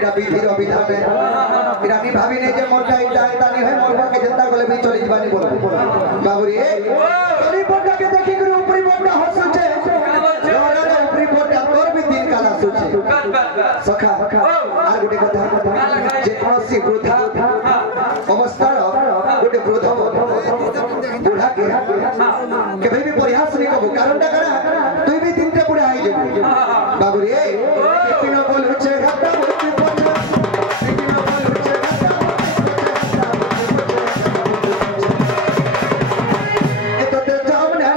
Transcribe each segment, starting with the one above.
एटा विधि रो विधान एटा मी भाभी ने जे मोटा इटा तानी है मोर के जनता कोले भी चली जबानी बोल बाबू रे तोरी पोटा के देखि कर ऊपरी पोटा हसुचे लोरा ऊपरी पोटा तोर भी दिन काला सुचे सखा आर गुटे कथा जे कोसी वृद्धा अवस्था गोटे वृद्ध बुढ़ा के केबे भी प्रयास नहीं कबो कारणटा करा तू भी तीनटे बुढ़ा आई जेबू बाबू रे किन बोल होचे हत्ता बोलती पोटा किन बोल होचे हत्ता ए तो ते जाम ना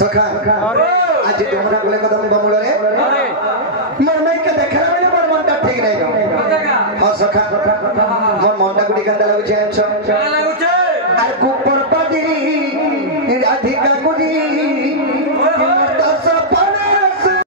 सखा आज तुमरा बोले कदम बमुल रे मोर नहीं के देखला बेले मोर मनटा ठीक नहीं हां सखा मोर मनटा गुडी कांदा लागु छे लागु छे are Cooper Padi Radhika Gudi